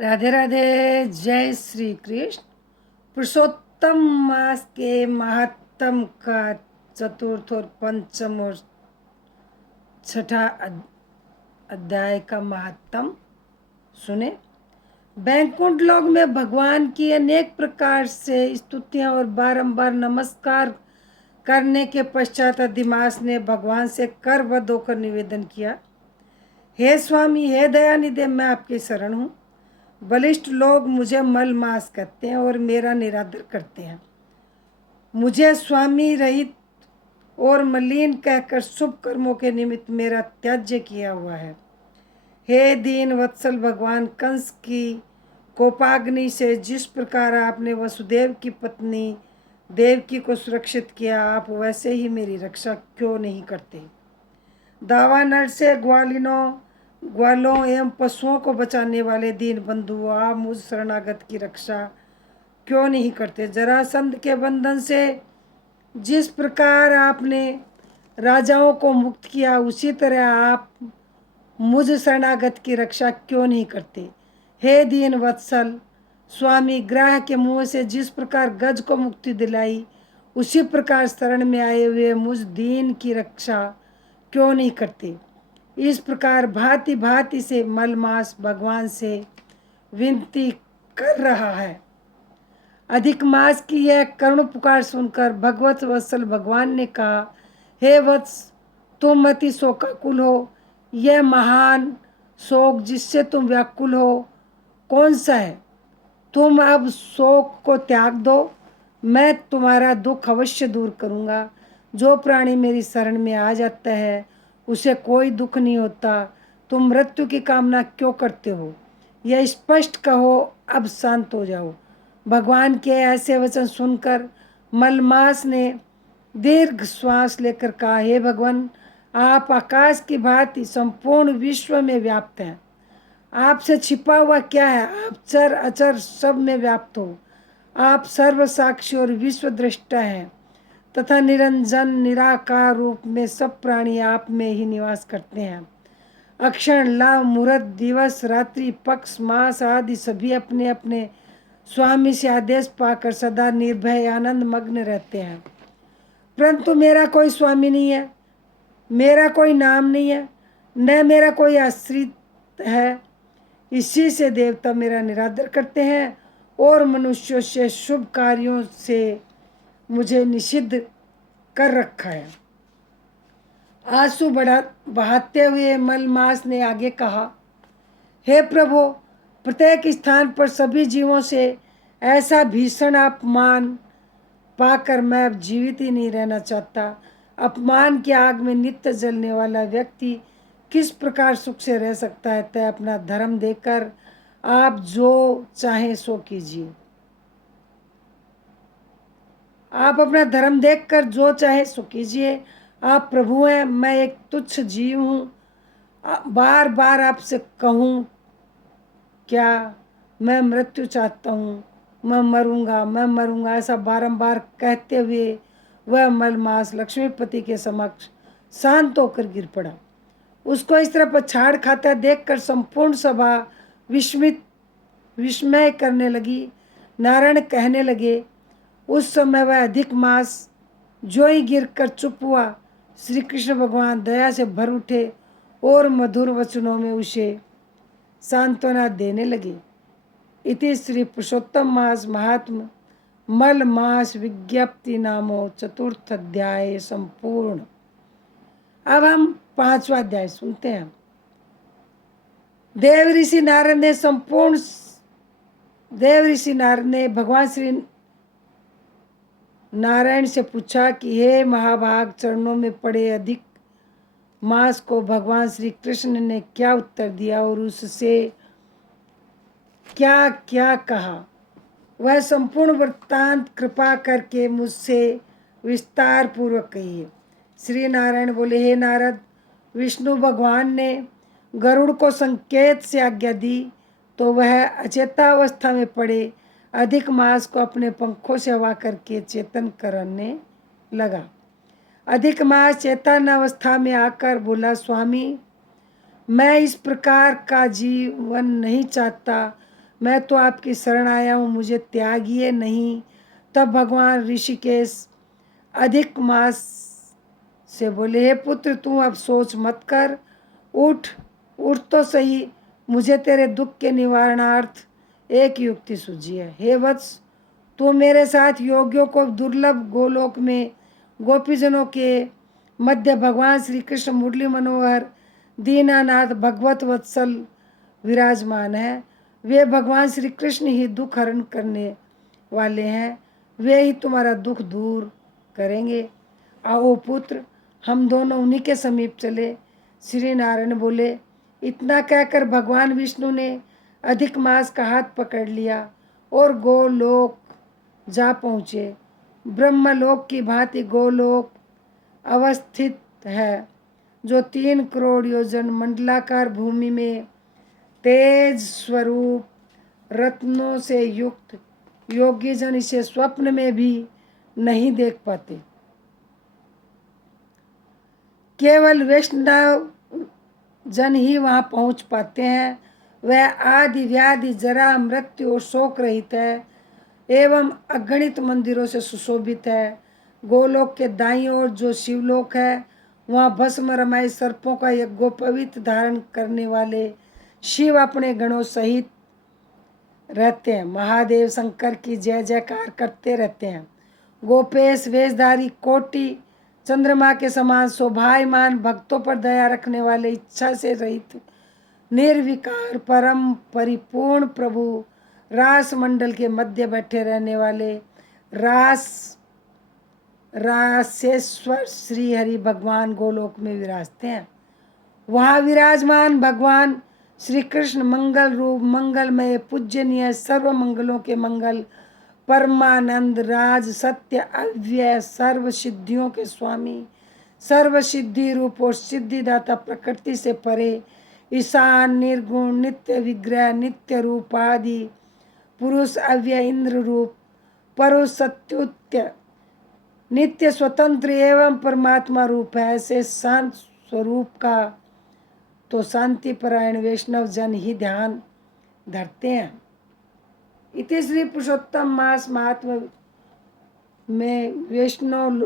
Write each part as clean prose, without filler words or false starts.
राधे राधे। जय श्री कृष्ण। पुरुषोत्तम मास के महात्म का चतुर्थ और पंचम और छठा अध्याय का महात्म सुने। बैकुंठ लोक में भगवान की अनेक प्रकार से स्तुतियां और बारंबार नमस्कार करने के पश्चात अधिमास ने भगवान से करबद्ध होकर निवेदन किया, हे स्वामी, हे दयानिधि, मैं आपकी शरण हूँ। बलिष्ठ लोग मुझे मल मास कहते हैं और मेरा निरादर करते हैं। मुझे स्वामी रहित और मलिन कहकर शुभ कर्मों के निमित्त मेरा त्याज्य किया हुआ है। हे दीन वत्सल भगवान, कंस की कोपाग्नि से जिस प्रकार आपने वसुदेव की पत्नी देवकी को सुरक्षित किया, आप वैसे ही मेरी रक्षा क्यों नहीं करते। दावानल से ग्वालों एवं पशुओं को बचाने वाले दीन बंधु, आप मुझ शरणागत की रक्षा क्यों नहीं करते। जरासंध के बंधन से जिस प्रकार आपने राजाओं को मुक्त किया, उसी तरह आप मुझ शरणागत की रक्षा क्यों नहीं करते। हे दीन वत्सल स्वामी, ग्राह के मुंह से जिस प्रकार गज को मुक्ति दिलाई, उसी प्रकार शरण में आए हुए मुझ दीन की रक्षा क्यों नहीं करते। इस प्रकार भांति भांति से मलमास भगवान से विनती कर रहा है। अधिक मास की यह करुण पुकार सुनकर भगवत वत्सल भगवान ने कहा, हे वत्स, तुम अति शोकाकुल हो। यह महान शोक जिससे तुम व्याकुल हो कौन सा है। तुम अब शोक को त्याग दो, मैं तुम्हारा दुख अवश्य दूर करूँगा। जो प्राणी मेरी शरण में आ जाता है उसे कोई दुख नहीं होता। तुम मृत्यु की कामना क्यों करते हो, यह स्पष्ट कहो, अब शांत हो जाओ। भगवान के ऐसे वचन सुनकर मलमास ने दीर्घ श्वास लेकर कहा, हे भगवान, आप आकाश की भांति संपूर्ण विश्व में व्याप्त हैं। आपसे छिपा हुआ क्या है। आप चर अचर सब में व्याप्त हो। आप सर्व साक्षी और विश्व दृष्टा हैं तथा निरंजन निराकार रूप में सब प्राणी आप में ही निवास करते हैं। अक्षण लाभ मुहूर्त दिवस रात्रि पक्ष मास आदि सभी अपने अपने स्वामी से आदेश पाकर सदा निर्भय आनंद मग्न रहते हैं। परंतु मेरा कोई स्वामी नहीं है, मेरा कोई नाम नहीं है, न मेरा कोई आश्रित है। इसी से देवता मेरा निरादर करते हैं और मनुष्यों से शुभ कार्यों से मुझे निषिद्ध कर रखा है। आंसू बहाते हुए मलमास ने आगे कहा, हे प्रभु, प्रत्येक स्थान पर सभी जीवों से ऐसा भीषण अपमान पाकर मैं अब जीवित ही नहीं रहना चाहता। अपमान की आग में नित्य जलने वाला व्यक्ति किस प्रकार सुख से रह सकता है। तय अपना धर्म देकर आप जो चाहें सो कीजिए। आप अपना धर्म देखकर जो चाहे सो कीजिए। आप प्रभु हैं, मैं एक तुच्छ जीव हूँ। बार बार आपसे कहूँ क्या, मैं मृत्यु चाहता हूँ, मैं मरूंगा, ऐसा बारंबार कहते हुए वह मलमास लक्ष्मीपति के समक्ष शांत होकर गिर पड़ा। उसको इस तरह पछाड़ खाता देखकर संपूर्ण सभा विस्मय करने लगी। नारायण कहने लगे, उस समय वह अधिक मास जो ही गिर कर चुप हुआ। श्री कृष्ण भगवान दया से भर उठे और मधुर वचनों में उसे सांत्वना देने लगे। इति श्री पुरुषोत्तम मास महात्म मल मास विज्ञप्ति नामो चतुर्थ अध्याय संपूर्ण। अब हम 5वां अध्याय सुनते हैं। देव ऋषि नारद ने भगवान श्री नारायण से पूछा कि हे महाभाग, चरणों में पड़े अधिक मास को भगवान श्री कृष्ण ने क्या उत्तर दिया और उससे क्या क्या कहा। वह संपूर्ण वृत्तांत कृपा करके मुझसे विस्तार पूर्वक कहिए। श्री नारायण बोले, हे नारद, विष्णु भगवान ने गरुड़ को संकेत से आज्ञा दी तो वह अचेतावस्था में पड़े अधिक मास को अपने पंखों से हवा करके चेतन करने लगा। अधिक मास चेतन अवस्था में आकर बोला, स्वामी, मैं इस प्रकार का जीवन नहीं चाहता। मैं तो आपकी शरण आया हूँ, मुझे त्यागिए नहीं। तब भगवान ऋषिकेश अधिक मास से बोले, हे पुत्र तू अब सोच मत कर, उठ उठ तो सही, मुझे तेरे दुख के निवारणार्थ एक युक्ति सूझी है। हे वत्स, तू मेरे साथ योगियों को दुर्लभ गोलोक में गोपीजनों के मध्य भगवान श्री कृष्ण मुरली मनोहर दीनानाथ भगवत वत्सल विराजमान है। वे भगवान श्री कृष्ण ही दुख हरण करने वाले हैं, वे ही तुम्हारा दुख दूर करेंगे। आओ पुत्र, हम दोनों उन्हीं के समीप चले। श्री नारायण बोले। इतना कहकर भगवान विष्णु ने अधिक मास का हाथ पकड़ लिया और गोलोक जा पहुँचे। ब्रह्मलोक की भांति गोलोक अवस्थित है, जो 3 करोड़ योजन मंडलाकार भूमि में तेज स्वरूप रत्नों से युक्त। योगी जन इसे स्वप्न में भी नहीं देख पाते। केवल वैष्णव जन ही वहाँ पहुँच पाते हैं। वह आदि व्याधि जरा मृत्यु और शोक रहित है एवं अगणित मंदिरों से सुशोभित है। गोलोक के दाईं ओर जो शिवलोक है, वहाँ भस्म रमाई सर्पों का एक गोपवित्र धारण करने वाले शिव अपने गणों सहित रहते हैं। महादेव शंकर की जय जयकार करते रहते हैं। गोपेश वेशधारी कोटि चंद्रमा के समान शोभायमान, भक्तों पर दया रखने वाले, इच्छा से रहित निर्विकार परम परिपूर्ण प्रभु रास मंडल के मध्य बैठे रहने वाले रासेश्वर श्री हरि भगवान गोलोक में विराजते हैं। वहाँ विराजमान भगवान श्री कृष्ण मंगल रूप, मंगलमय, पूजनीय, सर्व मंगलों के मंगल, परमानंद, राज, सत्य, अव्यय, सर्व सिद्धियों के स्वामी, सर्व सिद्धि रूप और सिद्धिदाता, प्रकृति से परे, ईशान, निर्गुण, नित्य विग्रह, नित्य रूप आदि पुरुष, अव्यय, इंद्र रूप, परुष, सत्युत्य, नित्य स्वतंत्र एवं परमात्मा रूप है। ऐसे शांत स्वरूप का तो शांति परायण वैष्णव जन ही ध्यान धरते हैं। इति श्री पुरुषोत्तम मास महात्म में वैष्णव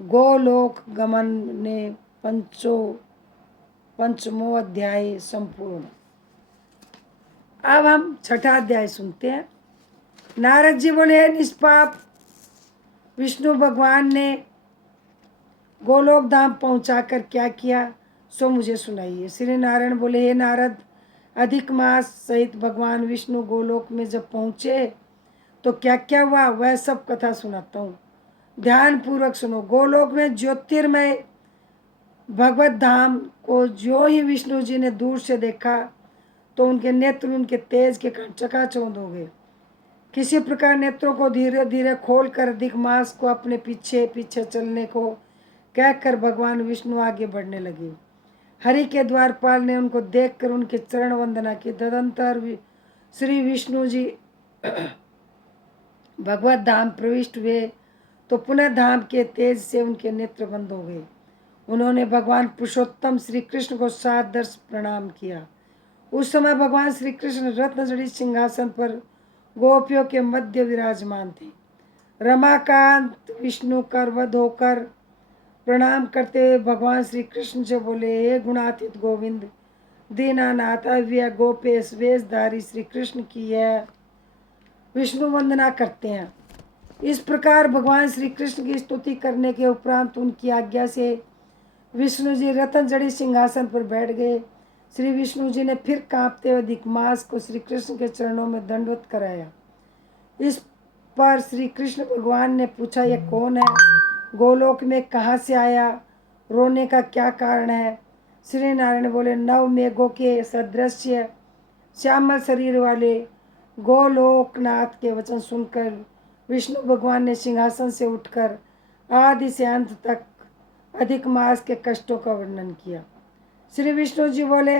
गोलोक गमन ने पंचमो अध्याय संपूर्ण। अब हम छठा अध्याय सुनते हैं। नारद जी बोले, निष्पाप विष्णु भगवान ने गोलोक धाम पहुंचाकर क्या किया, सो मुझे सुनाइए। श्री नारायण बोले, हे नारद, अधिक मास सहित भगवान विष्णु गोलोक में जब पहुँचे तो क्या क्या हुआ, वह सब कथा सुनाता हूँ, ध्यान पूर्वक सुनो। गोलोक में ज्योतिर्मय भगवत धाम को जो ही विष्णु जी ने दूर से देखा तो उनके नेत्र उनके तेज के कारण चकाचौंध हो गए। किसी प्रकार नेत्रों को धीरे धीरे खोलकर अधिक मास को अपने पीछे पीछे चलने को कहकर भगवान विष्णु आगे बढ़ने लगे। हरि के द्वारपाल ने उनको देखकर उनके चरण वंदना की। तदंतर श्री विष्णु जी भगवत धाम प्रविष्ट हुए तो पुनः धाम के तेज से उनके नेत्र बंद हो गए। उन्होंने भगवान पुरुषोत्तम श्री कृष्ण को सादर प्रणाम किया। उस समय भगवान श्री कृष्ण रत्नजड़ित सिंहासन पर गोपियों के मध्य विराजमान थे। रमाकांत विष्णु कर वध होकर प्रणाम करते हुए भगवान श्री कृष्ण से बोले, हे गुणातीत गोविंद, दीनानाथ, अव्यय, गोपेश वेशधारी श्री कृष्ण की यह विष्णु वंदना करते हैं। इस प्रकार भगवान श्री कृष्ण की स्तुति करने के उपरांत उनकी आज्ञा से विष्णु जी रतन जड़ित सिंहासन पर बैठ गए। श्री विष्णु जी ने फिर कांपते हुए अधिक मास को श्री कृष्ण के चरणों में दंडवत कराया। इस पर श्री कृष्ण भगवान ने पूछा, यह कौन है, गोलोक में कहाँ से आया, रोने का क्या कारण है। श्री नारायण बोले, नव मेघों के सदृश्य श्यामल शरीर वाले गोलोकनाथ के वचन सुनकर विष्णु भगवान ने सिंहासन से उठकर आदि से अंत तक अधिक मास के कष्टों का वर्णन किया। श्री विष्णु जी बोले,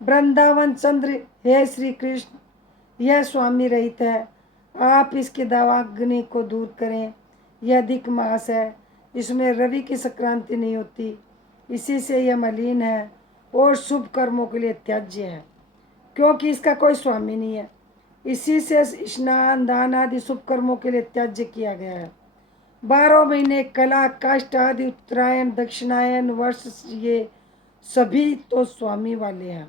वृंदावन चंद्र, हे श्री कृष्ण, यह स्वामी रहित है, आप इसके दावाग्नि को दूर करें। यह अधिक मास है, इसमें रवि की संक्रांति नहीं होती, इसी से यह मलिन है और शुभ कर्मों के लिए त्याज्य है, क्योंकि इसका कोई स्वामी नहीं है। इसी से स्नान दान आदि शुभ कर्मों के लिए त्याज्य किया गया है। 12 महीने कला काष्ठ आदि उत्तरायण दक्षिणायन वर्ष ये सभी तो स्वामी वाले हैं,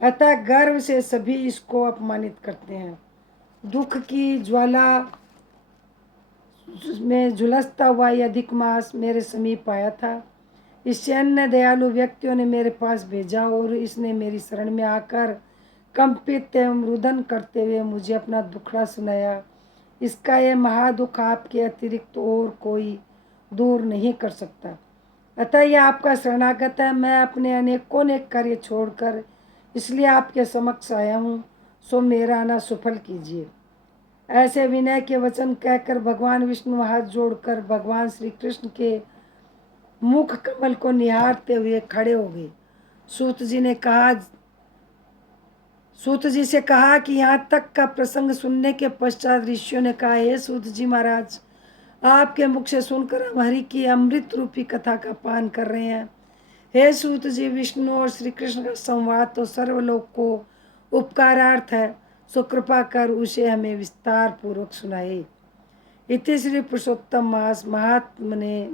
अतः गर्व से सभी इसको अपमानित करते हैं। दुख की ज्वाला में झुलसता हुआ यह अधिक मास मेरे समीप आया था। इससे अन्य दयालु व्यक्तियों ने मेरे पास भेजा और इसने मेरी शरण में आकर कंपित एवं रुदन करते हुए मुझे अपना दुखड़ा सुनाया। इसका यह महादुख आपके अतिरिक्त और कोई दूर नहीं कर सकता, अतः यह आपका शरणागत है। मैं अपने अनेकों अनेक कार्य छोड़कर इसलिए आपके समक्ष आया हूँ, सो मेरा आना सफल कीजिए। ऐसे विनय के वचन कहकर भगवान विष्णु हाथ जोड़कर भगवान श्री कृष्ण के मुख कमल को निहारते हुए खड़े हो गए। सूत जी से कहा कि यहाँ तक का प्रसंग सुनने के पश्चात ऋषियों ने कहा, हे सूत जी महाराज, आपके मुख से सुनकर हम हरि की अमृत रूपी कथा का पान कर रहे हैं। हे सूत जी, विष्णु और श्री कृष्ण का संवाद तो सर्वलोक को उपकारार्थ है, सो कृपा कर उसे हमें विस्तार पूर्वक सुनाए। इति श्री पुरुषोत्तम मास महात्म्ये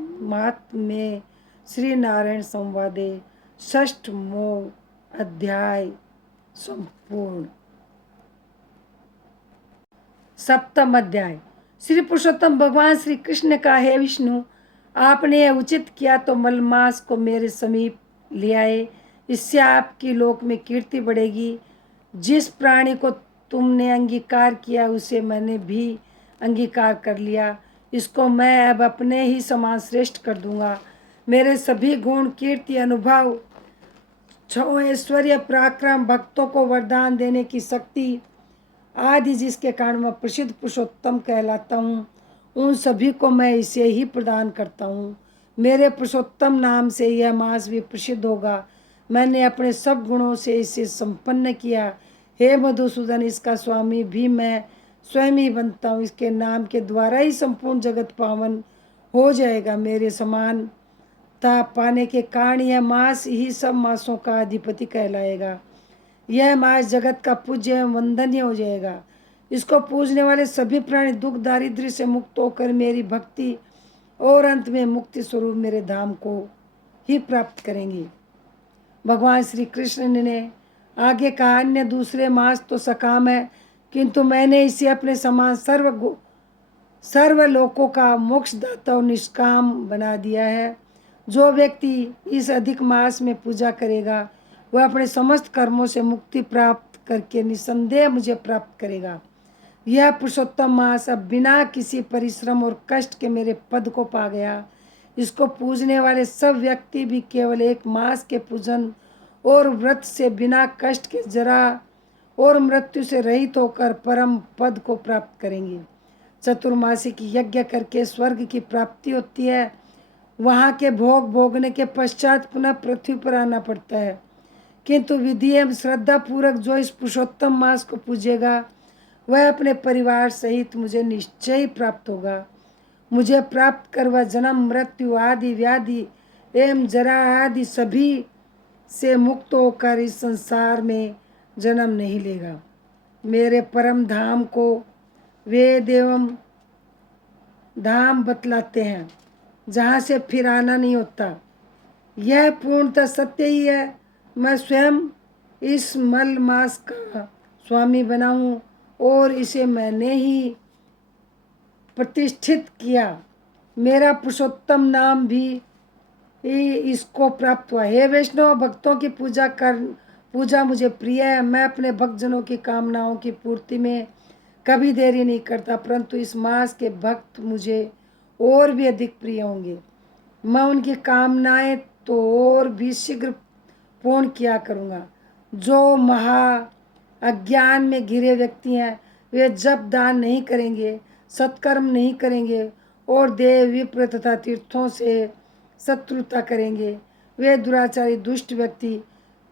श्री नारायण संवादे षष्ठमो अध्याय संपूर्ण। सप्तम अध्याय। श्री पुरुषोत्तम भगवान श्री कृष्ण ने कहा, हे विष्णु, आपने यह उचित किया तो मलमास को मेरे समीप ले आए, इससे आपकी लोक में कीर्ति बढ़ेगी। जिस प्राणी को तुमने अंगीकार किया उसे मैंने भी अंगीकार कर लिया, इसको मैं अब अपने ही समान श्रेष्ठ कर दूंगा। मेरे सभी गुण, कीर्ति, अनुभव, ऐश्वर्य, पराक्रम, भक्तों को वरदान देने की शक्ति आदि जिसके कारण मैं प्रसिद्ध पुरुषोत्तम कहलाता हूँ, उन सभी को मैं इसे ही प्रदान करता हूँ। मेरे पुरुषोत्तम नाम से यह मास भी प्रसिद्ध होगा। मैंने अपने सब गुणों से इसे संपन्न किया। हे मधुसूदन, इसका स्वामी भी मैं स्वयं ही बनता हूँ। इसके नाम के द्वारा ही संपूर्ण जगत पावन हो जाएगा। मेरे समानता पाने के कारण यह मास ही सब मासों का अधिपति कहलाएगा। यह मास जगत का पूज्य एवं वंदनीय हो जाएगा। इसको पूजने वाले सभी प्राणी दुख दारिद्र्य से मुक्त होकर मेरी भक्ति और अंत में मुक्ति स्वरूप मेरे धाम को ही प्राप्त करेंगे। भगवान श्री कृष्ण ने आगे कहा, अन्य दूसरे मास तो सकाम है, किंतु मैंने इसे अपने समान सर्व लोकों का मोक्षदाता और निष्काम बना दिया है। जो व्यक्ति इस अधिक मास में पूजा करेगा वह अपने समस्त कर्मों से मुक्ति प्राप्त करके निसंदेह मुझे प्राप्त करेगा। यह पुरुषोत्तम मास अब बिना किसी परिश्रम और कष्ट के मेरे पद को पा गया। इसको पूजने वाले सब व्यक्ति भी केवल एक मास के पूजन और व्रत से बिना कष्ट के जरा और मृत्यु से रहित होकर परम पद को प्राप्त करेंगे। चतुर्मासिक यज्ञ करके स्वर्ग की प्राप्ति होती है। वहाँ के भोग भोगने के पश्चात पुनः पृथ्वी पर आना पड़ता है, किंतु विधि एवं श्रद्धा पूर्वक जो इस पुरुषोत्तम मास को पूजेगा वह अपने परिवार सहित मुझे निश्चय ही प्राप्त होगा। मुझे प्राप्त कर वह जन्म मृत्यु आदि व्याधि एवं जरा आदि सभी से मुक्त होकर इस संसार में जन्म नहीं लेगा। मेरे परम धाम को वेद एवं धाम बतलाते हैं, जहाँ से फिर आना नहीं होता। यह पूर्णतः सत्य ही है। मैं स्वयं इस मल मास का स्वामी बना हूँ और इसे मैंने ही प्रतिष्ठित किया। मेरा पुरुषोत्तम नाम भी इसको प्राप्त हुआ। हे वैष्णव, भक्तों की पूजा मुझे प्रिय है। मैं अपने भक्तजनों की कामनाओं की पूर्ति में कभी देरी नहीं करता, परंतु इस मास के भक्त मुझे और भी अधिक प्रिय होंगे। मैं उनकी कामनाएं तो और भी शीघ्र पूर्ण किया करूँगा। जो महा अज्ञान में घिरे व्यक्ति हैं वे जप दान नहीं करेंगे, सत्कर्म नहीं करेंगे और देव विप्र तथा तीर्थों से शत्रुता करेंगे, वे दुराचारी दुष्ट व्यक्ति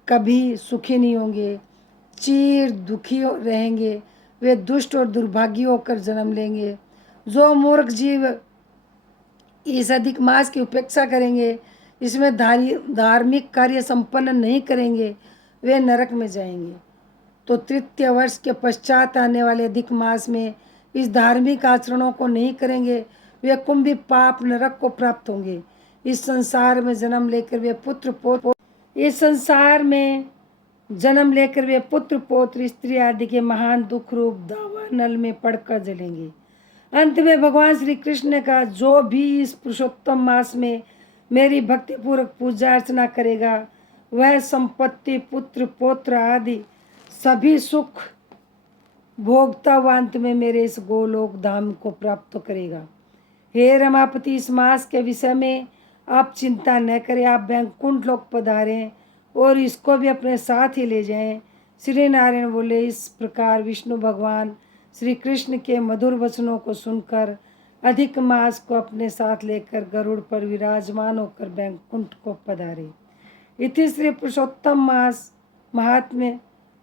कभी सुखी नहीं होंगे, चिर दुखी रहेंगे। वे दुष्ट और दुर्भागी होकर जन्म लेंगे। जो मूर्ख जीव इस अधिक मास की उपेक्षा करेंगे, इसमें धार्मिक कार्य संपन्न नहीं करेंगे, वे नरक में जाएंगे। तो तृतीय वर्ष के पश्चात आने वाले अधिक मास में इस धार्मिक आचरणों को नहीं करेंगे, वे कुंभी पाप नरक को प्राप्त होंगे। इस संसार में जन्म लेकर वे पुत्र पौत्र स्त्री आदि के महान दुख रूप दावानल में पड़कर जलेंगे। अंत में भगवान श्री कृष्ण ने कहा, जो भी इस पुरुषोत्तम मास में मेरी भक्ति पूर्वक पूजा अर्चना करेगा, वह संपत्ति पुत्र पौत्र आदि सभी सुख भोगता हुआ अंत में मेरे इस गोलोक धाम को प्राप्त करेगा। हे रमापति, इस मास के विषय में आप चिंता न करें, आप वैकुंठ लोक पधारें और इसको भी अपने साथ ही ले जाएं। श्री नारायण बोले। इस प्रकार विष्णु भगवान श्री कृष्ण के मधुर वचनों को सुनकर अधिक मास को अपने साथ लेकर गरुड़ पर विराजमान होकर वैकुंठ को पधारे। इति श्री पुरुषोत्तम मास महात्म्य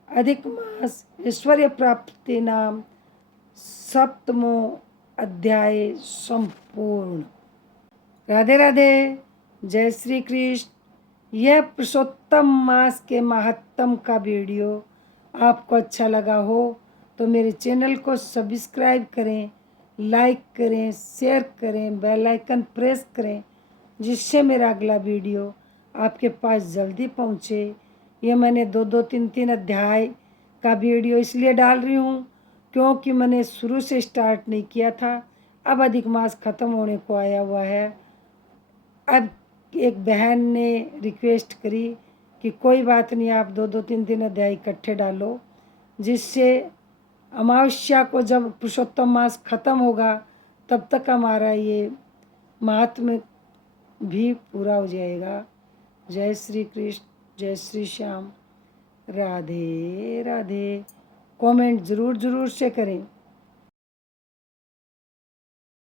अधिक मास ऐश्वर्य प्राप्ति नाम सप्तमो अध्याय संपूर्ण। राधे राधे, जय श्री कृष्ण। यह पुरुषोत्तम मास के महात्म का वीडियो आपको अच्छा लगा हो तो मेरे चैनल को सब्सक्राइब करें, लाइक करें, शेयर करें, बेल आइकन प्रेस करें, जिससे मेरा अगला वीडियो आपके पास जल्दी पहुँचे। ये मैंने 2-3 अध्याय का वीडियो इसलिए डाल रही हूँ क्योंकि मैंने शुरू से स्टार्ट नहीं किया था। अब अधिक मास ख़त्म होने को आया हुआ है। अब एक बहन ने रिक्वेस्ट करी कि कोई बात नहीं, आप 2-3 अध्याय इकट्ठे डालो, जिससे अमावस्या को जब पुरुषोत्तम मास ख़त्म होगा तब तक हमारा ये महात्म्य भी पूरा हो जाएगा। जय श्री कृष्ण, जय श्री श्याम, राधे राधे। कमेंट ज़रूर से करें।